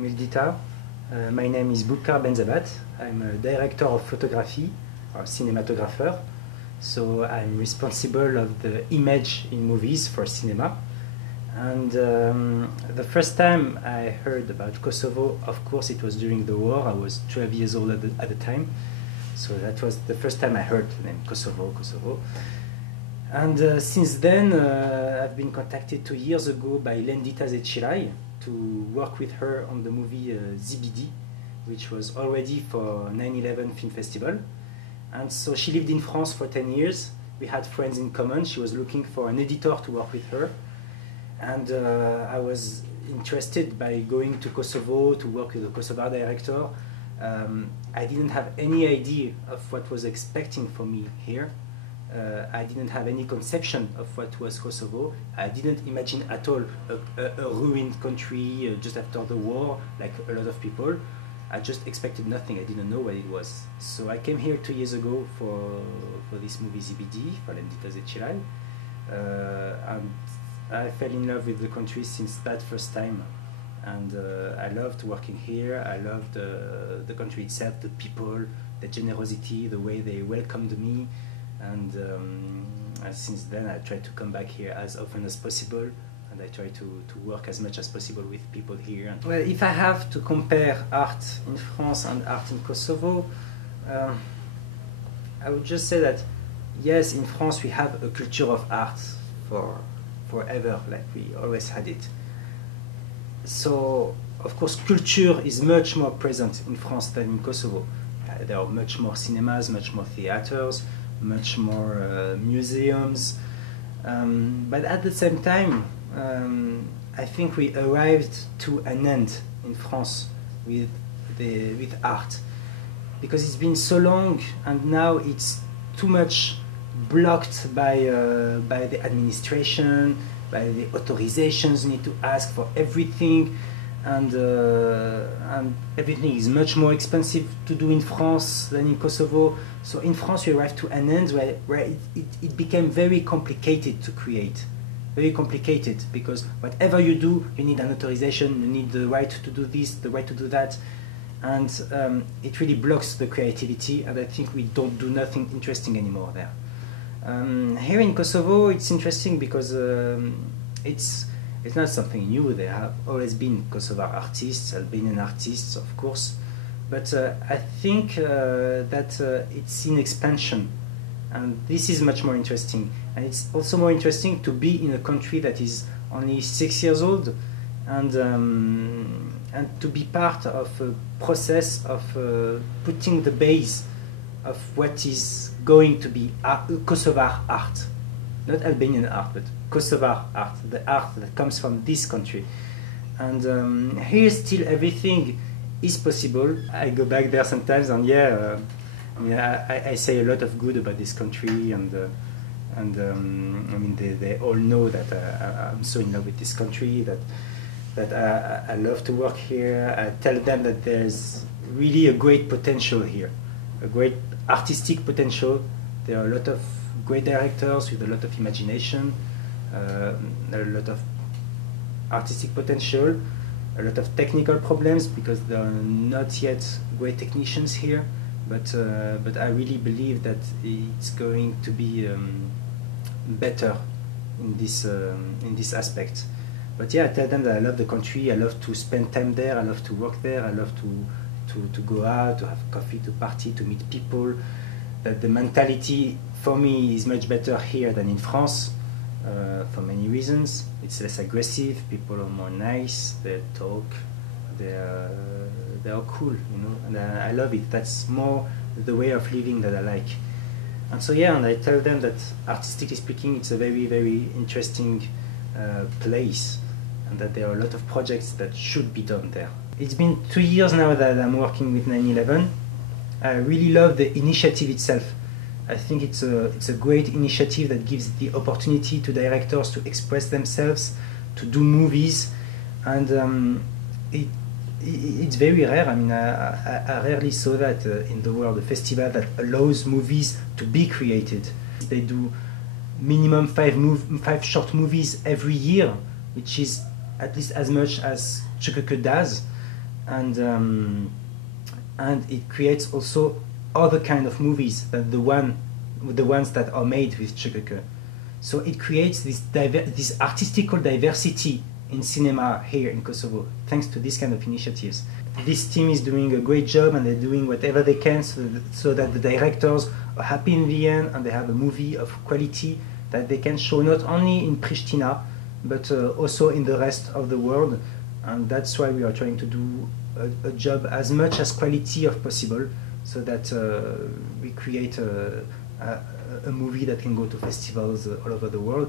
Mildita. My name is Benzabat. I'm a director of photography, or cinematographer. So I'm responsible of the image in movies for cinema. And the first time I heard about Kosovo, of course, it was during the war. I was 12 years old at the time. So that was the first time I heard the name Kosovo. And since then, I've been contacted 2 years ago by Lendita Zecilai to work with her on the movie ZBD, which was already for 9/11 Film Festival. And so she lived in France for 10 years. We had friends in common. She was looking for an editor to work with her. And I was interested by going to Kosovo to work with a Kosovar director. I didn't have any idea of what was expecting for me here. I didn't have any conception of what was Kosovo. I didn't imagine at all a ruined country just after the war, like a lot of people. I just expected nothing. I didn't know what it was. So I came here 2 years ago for this movie ZBD, for Lendita Zecilai. And I fell in love with the country since that first time. And I loved working here. I loved the country itself, the people, the generosity, the way they welcomed me. And since then I try to come back here as often as possible, and I try to work as much as possible with people here. Well, if I have to compare art in France and art in Kosovo, I would just say that yes, in France we have a culture of art forever, like we always had it. So of course culture is much more present in France than in Kosovo. There are much more cinemas, much more theaters, much more museums, but at the same time I think we arrived to an end in France with art, because it's been so long and now it's too much blocked by the administration, by the authorizations you need to ask for everything, and everything is much more expensive to do in France than in Kosovo. So in France we arrived to an end where it became very complicated to create. Very complicated, because whatever you do, you need an authorization, you need the right to do this, the right to do that, and it really blocks the creativity, and I think we don't do nothing interesting anymore there. Here in Kosovo it's interesting because it's not something new. There have always been Kosovar artists, Albanian artists, of course, but I think that it's in expansion, and this is much more interesting. And it's also more interesting to be in a country that is only 6 years old, and to be part of a process of putting the base of what is going to be Kosovar art, not Albanian art, but Kosovar art, the art that comes from this country. And here still everything is possible. I go back there sometimes, and yeah, I mean, I say a lot of good about this country, and I mean they all know that I'm so in love with this country, that I love to work here. I tell them that there's really a great potential here, a great artistic potential. There are a lot of great directors with a lot of imagination, a lot of artistic potential, a lot of technical problems because there are not yet great technicians here, but I really believe that it's going to be better in this aspect. But yeah, I tell them that I love the country, I love to spend time there, I love to work there, I love to go out, to have coffee, to party, to meet people. That the mentality for me is much better here than in France, for many reasons. It's less aggressive, people are more nice, they talk, they are cool, you know, and I love it. That's more the way of living that I like. And so yeah, and I tell them that artistically speaking it's a very, very interesting place, and that there are a lot of projects that should be done there. It's been 2 years now that I'm working with 9/11. I really love the initiative itself. I think it's a great initiative that gives the opportunity to directors to express themselves, to do movies, and it's very rare. I mean, I rarely saw that in the world, a festival that allows movies to be created. They do minimum 5 short movies every year, which is at least as much as Çukuku does. and it creates also other kind of movies than the ones that are made with Çakırköy. So it creates this artistical diversity in cinema here in Kosovo, thanks to this kind of initiatives. This team is doing a great job, and they're doing whatever they can so that the directors are happy in the end, and they have a movie of quality that they can show not only in Pristina, but also in the rest of the world. And that's why we are trying to do a job as much as quality as possible, so that we create a movie that can go to festivals all over the world.